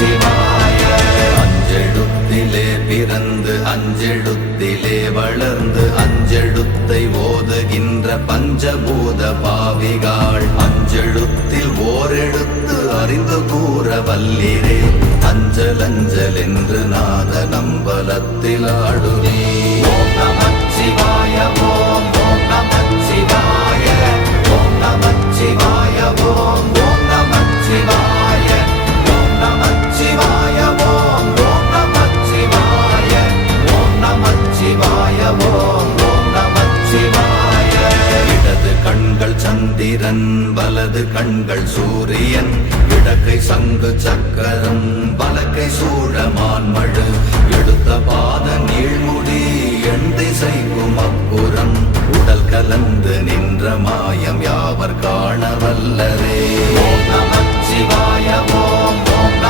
நமச்சிவாய. அஞ்செழுத்திலே பிறந்து அஞ்செழுத்திலே வளர்ந்து அஞ்செழுத்தை ஓதுகின்ற பஞ்சபூத பாவிகாள் அஞ்செழுத்தில் ஓரெழுத்து அறிந்து கூற வல்லிரே. அஞ்சல் அஞ்சல் என்று நாத நம்பலத்தில் ஆடுவே. ஓம் நமச்சிவாய ஓம் ஓம் நமச்சிவாய ஓம் நமச்சிவாய ஓம் ஓம் நமச்சிவாய ஓம் நமச்சிவாய ஓம் ஓம் நமச்சிவாய ஓம் நமச்சிவாய ஓம் ஓம் நமச்சிவாய. இடது கண்கள் சந்திரன் வலது கண்கள் சூரியன் இடக்கை சங்கு சக்கரம் வலக்கை சூழமான் மழு எடுத்த பாத நீழ்முடி எண் திசைக்கும் அப்புறம் உடல் கலந்து நின்ற மாயம் யாவர் காண வல்லரே. ஓம் நமச்சிவாய